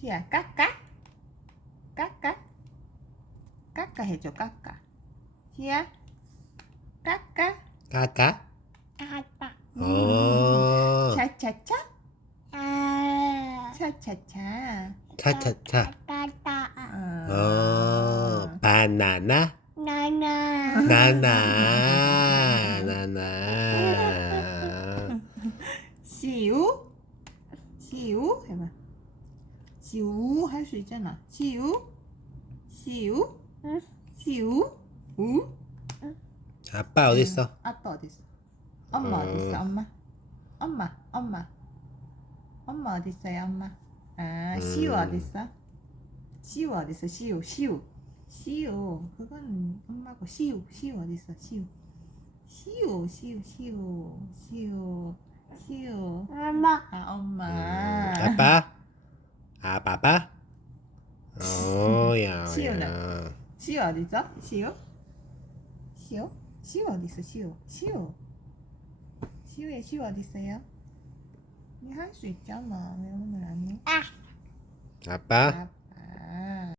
시우야 까까 까까 까까 해줘 까까 시우야 까까 까까? 아빠. 오. 차차차 아. 차차차 차차차. 따따. 어. 오. 바나나? 나나. 나나. 나나. 시우 시우 해봐 시우 할 수 있잖아. 시우 시우 응. 시우 우. 아빠 어디 있어? 아빠 어디 있어? 엄마 어디 있어? 어. 엄마. 엄마 엄마. 엄마 어디 있어요 엄마? 아 음. 시우 어디 있어? 시우 어디 있어? 시우 시우. 시우. 그건 엄마고 시우 시우 어디 있어? 시우. 시우 시우 시우 시우 시우. 엄마. 아 엄마. 음, 아빠? 시우는? 야. 시우 어디 있어 시우 시우 시우 어디 있어 시우 시우 시우의 시우 어디 있어요 니할수 있잖아 왜 오늘 안 해? 아. 아빠? 아빠